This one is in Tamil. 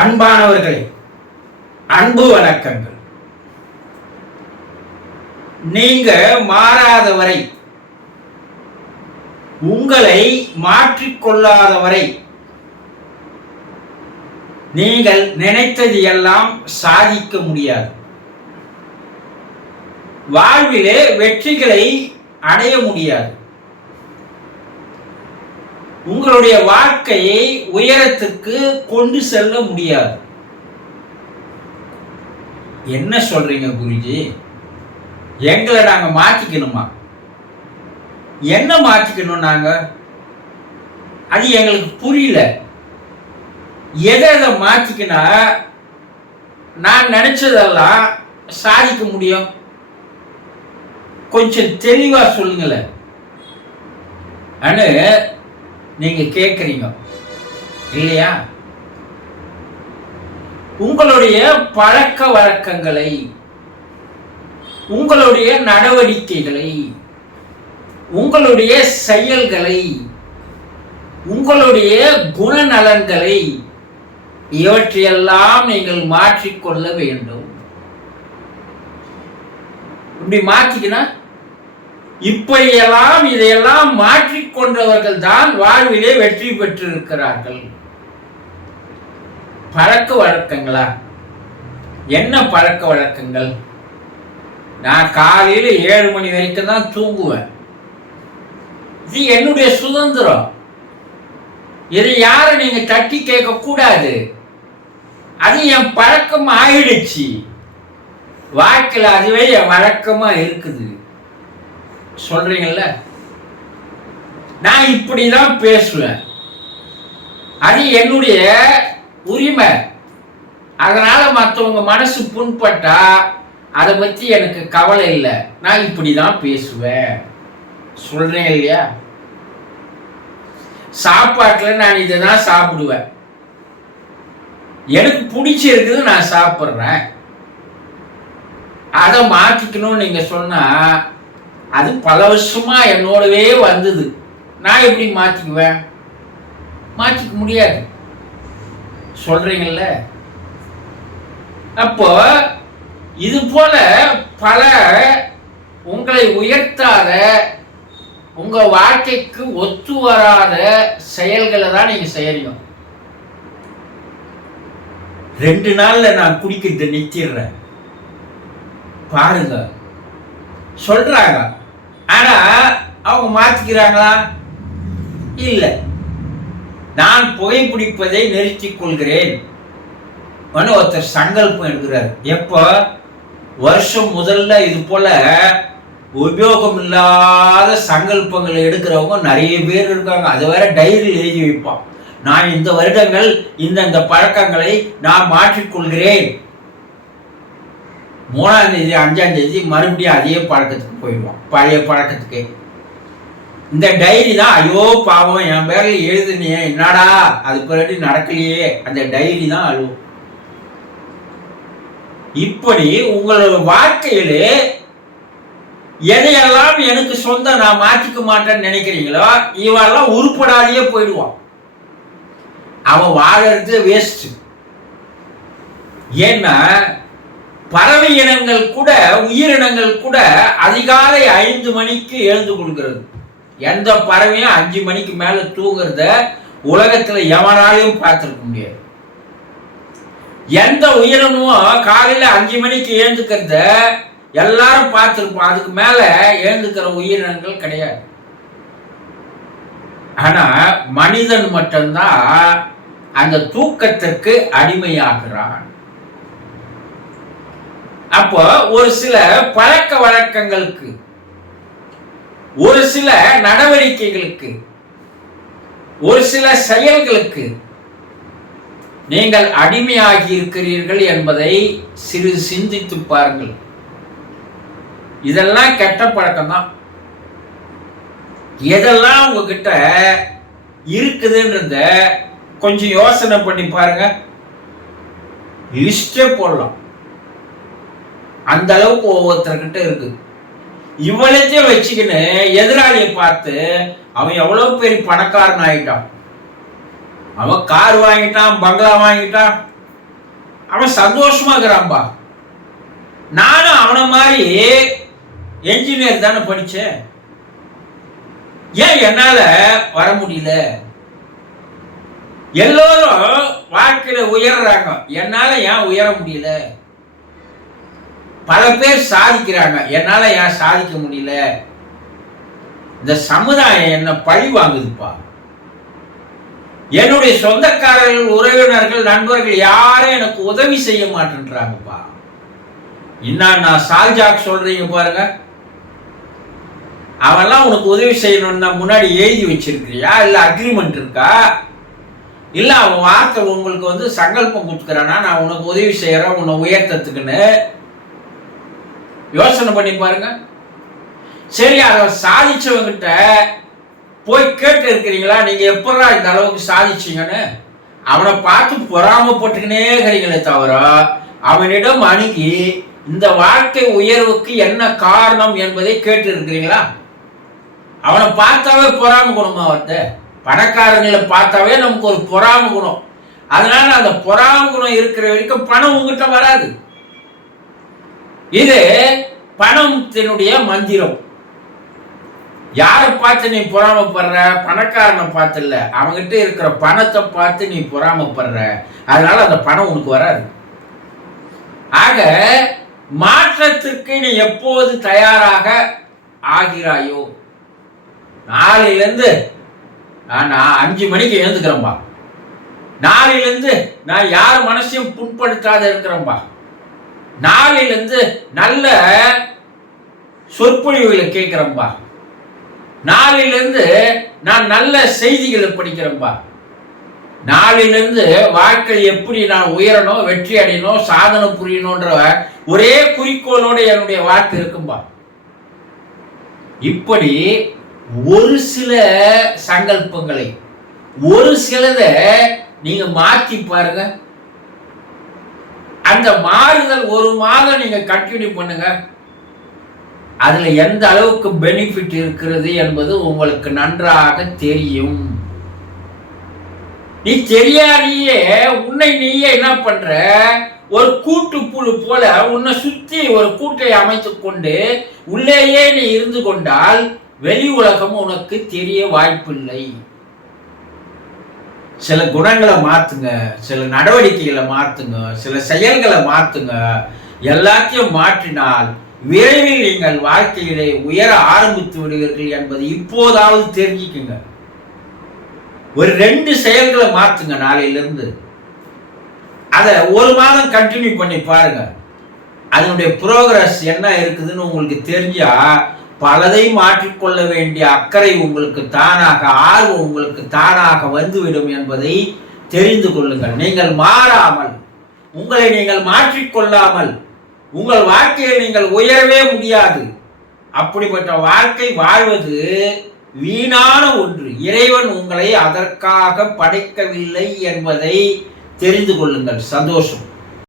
அன்பானவர்களே அன்பு வணக்கங்கள். நீங்க மாறாதவரை உங்களை மாற்றிக்கொள்ளாதவரை நீங்கள் நினைத்தது எல்லாம் சாதிக்க முடியாது. வாழ்விலே வெற்றிகளை அடைய முடியாது. உங்களுடைய வாழ்க்கையை உயரத்துக்கு கொண்டு செல்ல முடியாது. என்ன சொல்றீங்க குருஜி? எங்களை நாங்க மாத்திக்கணுமா? என்ன மாத்திக்கணும் நாங்க? அது எங்களுக்கு புரியல. எதை எதை மாத்திக்கினா நான் நினைச்சதெல்லாம் சாதிக்க முடியும். கொஞ்சம் தெளிவா சொல்லுங்களேன். அனு நீங்கள் கேட்குறீங்க இல்லையா? உங்களுடைய பழக்க வழக்கங்களை உங்களுடைய நடவடிக்கைகளை உங்களுடைய செயல்களை உங்களுடைய குணநலன்களை இவற்றையெல்லாம் நீங்கள் மாற்றிக்கொள்ள வேண்டும். இப்படி மாற்றிக்கினா இப்படியெல்லாம் இதையெல்லாம் மாற்றிக்கொண்டவர்கள் தான் வாழ்விலே வெற்றி பெற்றிருக்கிறார்கள். பழக்க வழக்கங்களா? என்ன பழக்க வழக்கங்கள்? நான் காலையில் ஏழு மணி வரைக்கும் தான் தூங்குவேன். இது என்னுடைய சுதந்திரம். இதை யாரும் நீங்க தட்டி கேட்க கூடாது. அது என் பழக்கம் ஆயிடுச்சு. வாழ்க்கையில் அதுவே என் வழக்கமாக இருக்குது. சொல்றீங்கல்ல? நான் இப்படிதான் பேசுவேன். அது என்னுடைய உரிமை. அதனால மற்றவங்க மனசு புண்பட்டா அதை பத்தி எனக்கு கவலை இல்லை. நான் இப்படிதான் பேசுவேன். சொல்றேன் இல்லையா? சாப்பாட்டில் நான் இதை தான் சாப்பிடுவேன். எனக்கு பிடிச்சிருக்குது நான் சாப்பிட்றேன். அதை மாற்றிக்கணும்னு நீங்கள் சொன்னால் அது பல வருஷமா என்னோடவே வந்தது. நான் எப்படி மாற்றிக்குவேன் மாற்றிக்க முடியாது. சொல்றீங்கல்ல? அப்போ இது போல பல உங்களை உயர்த்தாத உங்க வாழ்க்கைக்கு ஒத்து வராத செயல்களை தான் நீங்க செய்யறீங்க. ரெண்டு நாள்ல நான் குடிக்கிறது நிறுத்திடுறேன். பாருங்க. சொல்றாங்க. ஆனா அவங்க மாத்திக்கிறாங்களா? இல்லை. நான் புகைப்பிடிப்பதை நிறுத்திக் கொள்கிறேன். ஒருத்தர் சங்கல்பம் எடுக்கிறார். எப்போ? வருஷம் முதல்ல இது போல உபயோகம் இல்லாத சங்கல்பங்களை எடுக்கிறவங்க நிறைய பேர் இருக்காங்க. அதை வேற டைரியில் எழுதி வைப்பான். நான் இந்த வருடங்கள் இந்த இந்த பழக்கங்களை நான் மாற்றிக்கொள்கிறேன் மூணாம் தேதி அஞ்சாம் தேதி மறுபடியும் அதே பழக்கத்துக்கு போயிடுவான். பழைய பழக்கத்துக்கு. இந்த டைரி தான் ஐயோ பாவம் என் பேரில் எழுதுனியே என்னடா அது பிறகு நடக்கலையே. அந்த டைரி தான் அழுவும். இப்படி உங்களோட வாழ்க்கையிலே எதையெல்லாம் எனக்கு சொந்தம் நான் மாற்றிக்க மாட்டேன்னு நினைக்கிறீங்களோ இவெல்லாம் உருப்படாதையே போயிடுவான். அவன் வாழறது வேஸ்ட் ஏன்னா பறவை இனங்கள் கூட உயிரினங்கள் கூட அதிகாலை ஐந்து மணிக்கு எழுந்து கொடுக்கிறது எந்த பறவையும் அஞ்சு மணிக்கு மேல தூங்குறத உலகத்துல எவனாலையும் பார்த்துருக்க முடியாது. எந்த உயிரினமும் காலையில அஞ்சு மணிக்கு எழுந்துக்கிறத எல்லாரும் பார்த்துருப்போம். அதுக்கு மேல எழுந்துக்கிற உயிரினங்கள் கிடையாது. ஆனா மனிதன் மட்டும்தான் அந்த தூக்கத்திற்கு அடிமையாகிறான். அப்போ ஒரு சில பழக்க வழக்கங்களுக்கு ஒரு சில நடவடிக்கைகளுக்கு ஒரு சில செயல்களுக்கு நீங்கள் அடிமையாகி இருக்கிறீர்கள் என்பதை சிறு சிந்தித்து பாருங்கள். இதெல்லாம் கெட்ட பழக்கம் தான். எதெல்லாம் உங்ககிட்ட இருக்குதுன்றத கொஞ்சம் யோசனை பண்ணி பாருங்க. லிஸ்டே போடலாம். அந்த அளவுக்கு ஒவ்வொருத்தர்கிட்ட இருக்கு. இவ்வளத்தையும் வச்சுக்கின்னு எதிராளியை பார்த்து அவன் எவ்வளவு பெரிய பணக்காரன் ஆகிட்டான் அவன் கார் வாங்கிட்டான் பங்களா வாங்கிட்டான். அவன் சந்தோஷமா இருக்கிறான்பா. நானும் அவனை மாதிரி என்ஜினியர் தானே படிச்சேன். ஏன் என்னால வர முடியல? எல்லோரும் வாழ்க்கையில உயர்றாங்க. என்னால ஏன் உயர முடியல? பல பேர் சாதிக்கிறாங்க. என்னால் ஏன் சாதிக்க முடியல? இந்த சமுதாயம் என்ன பழி வாங்குதுப்பா. என்னுடைய சொந்தக்காரர்கள் உறவினர்கள் நண்பர்கள் யாரும் எனக்கு உதவி செய்ய மாட்டேன்றாங்கப்பா. இன்னும் நான் சால்ஜாக் சொல்றீங்க பாருங்க. அவன்லாம் உனக்கு உதவி செய்யணும்னா முன்னாடி எழுதி வச்சிருக்கிறியா? இல்லை அக்ரிமெண்ட் இருக்கா? இல்லை அவன் வார்த்தை உங்களுக்கு வந்து சங்கல்பம் கொடுக்குறானா? நான் உனக்கு உதவி செய்கிறேன் உன்னை உயர்த்தத்துக்குன்னு யோசனை பண்ணி பாருங்க. சரி அதை சாதிச்சவங்கிட்ட போய் கேட்டு இருக்கிறீங்களா? நீங்க எப்படா இந்த அளவுக்கு சாதிச்சீங்கன்னு? அவனை பார்த்து பொறாமப்பட்டுக்கினே இருக்கிறீங்களே தவிர அவனிடம் அணுகி இந்த வாழ்க்கை உயர்வுக்கு என்ன காரணம் என்பதை கேட்டு இருக்கிறீங்களா? அவனை பார்த்தாவே பொறாம குணமா அவர்கிட்ட பணக்காரங்களை பார்த்தாவே நமக்கு ஒரு பொறாம குணம். அதனால அந்த பொறாம குணம் இருக்கிற வரைக்கும் பணம் உங்ககிட்ட வராது. இது பணத்தினுடைய மந்திரம். யாரை பார்த்து நீ பொறாமப்படுற? பணக்காரனை பார்த்து இல்ல அவன்கிட்ட இருக்கிற பணத்தை பார்த்து நீ பொறாமப்படுற. அதனால அந்த பணம் உனக்கு வராது. ஆக மாற்றத்திற்கு நீ எப்போது தயாராக ஆகிறாயோ? நாளையிலேருந்து நான் நான் அஞ்சு மணிக்கு எழுந்துக்கிறேன்பா. நாளையிலேருந்து நான் யார் மனசையும் புண்படுத்தாத இருக்கிறேன்பா. நாளையிலேருந்து நல்ல சொற்பொழிவுகளை கேட்குறேன்பா. நாளிலிருந்து நான் நல்ல செய்திகளை படிக்கிறேன்பா. நாளிலிருந்து வாழ்க்கை எப்படி நான் உயரணும் வெற்றி அடையணும் சாதனை புரியணுன்ற ஒரே குறிக்கோளோட என்னுடைய வாழ்க்கை இருக்கும்பா. இப்படி ஒரு சில சங்கல்பங்களை ஒரு சிலதை நீங்க மாற்றி பாருங்க. அந்த மாறுதல் ஒரு மாதம் நீங்க கண்டினியூ பண்ணுங்க. அதுல எந்த அளவுக்கு பெனிஃபிட் இருக்கிறது என்பது உங்களுக்கு நன்றாக தெரியும். நீ தெரியாதையே உன்னை நீயே என்ன பண்ற? ஒரு கூட்டு புழு போல உன்னை சுத்தி ஒரு கூட்டை அமைத்துக் கொண்டு உள்ளேயே நீ இருந்து கொண்டால் வெளி உலகம் உனக்கு தெரிய வாய்ப்பில்லை. சில குணங்களை மாற்றுங்க சில நடவடிக்கைகளை மாற்றுங்க சில செயல்களை மாற்றுங்க எல்லாத்தையும் மாற்றினால் விரைவில் நீங்கள் வாழ்க்கையிலே உயர ஆரம்பித்து விடுவீர்கள் என்பதை இப்போதாவது தெரிஞ்சுக்குங்க. ஒரு ரெண்டு செயல்களை மாற்றுங்க நாளையிலிருந்து. அதை ஒரு மாதம் கண்டினியூ பண்ணி பாருங்க. அதனுடைய ப்ரோக்ரஸ் என்ன இருக்குதுன்னு உங்களுக்கு தெரிஞ்சால் பலதை மாற்றிக்கொள்ள வேண்டிய அக்கறை உங்களுக்கு தானாக ஆர்வம் உங்களுக்கு தானாக வந்துவிடும் என்பதை தெரிந்து கொள்ளுங்கள். நீங்கள் மாறாமல் உங்களை நீங்கள் மாற்றிக்கொள்ளாமல் உங்கள் வாழ்க்கையில் நீங்கள் உயரவே முடியாது. அப்படிப்பட்ட வாழ்க்கை வாழ்வது வீணான ஒன்று. இறைவன் உங்களை அதற்காக படைக்கவில்லை என்பதை தெரிந்து கொள்ளுங்கள். சந்தோஷம்.